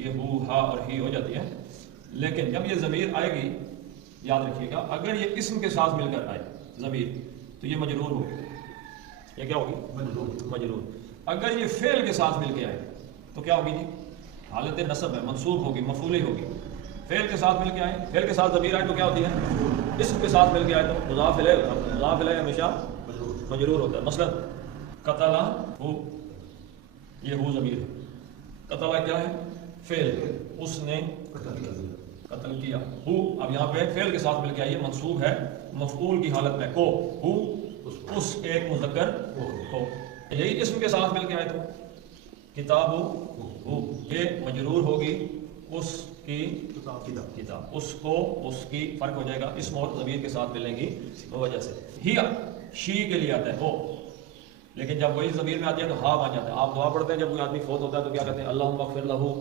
ये हु हा और ही हो जाती है। लेकिन जब ये ज़मीर आएगी, याद रखिएगा, अगर ये इस्म के साथ मिलकर आए ज़मीर, तो ये मजरूर होगी। ये क्या होगी? मजरूर। अगर ये फेल के साथ मिलकर आए तो क्या होगी जी? हालत नसब है, मंसूब होगी, मफूली होगी। फेल के साथ मिलकर आए, फेल के साथ ज़मीर आए तो क्या होती है? इस्म के साथ मिलकर आए तो मुज़ाफ़ इलैह होता है। मुज़ाफ़ इलैह हमेशा मजरूर होता है। मसलन कतला हु, ये हु ज़मीर है। कतला क्या है? फेल, उसने कत्ल किया। हु अब यहाँ पे फेल के साथ मिलकर आई है, मंसूब है मफऊल की हालत में, को हु उस एक मुज़क्कर को। यही इस्म के साथ मिलकर आए तो किताब हु, ये मजरूर होगी उसकी किताब, उसको उसकी फर्क हो जाएगा, इस्म और ज़मीर के साथ मिलेंगी वजह से। हिया शी के लिए आता है हो, लेकिन जब वही ज़मीर में आती है तो हा बन जाता है। आप दुआ पढ़ते हैं जब कोई आदमी फौत होता है तो क्या कहते हैं? अल्लाहुम्मा ग़फ़िर लहू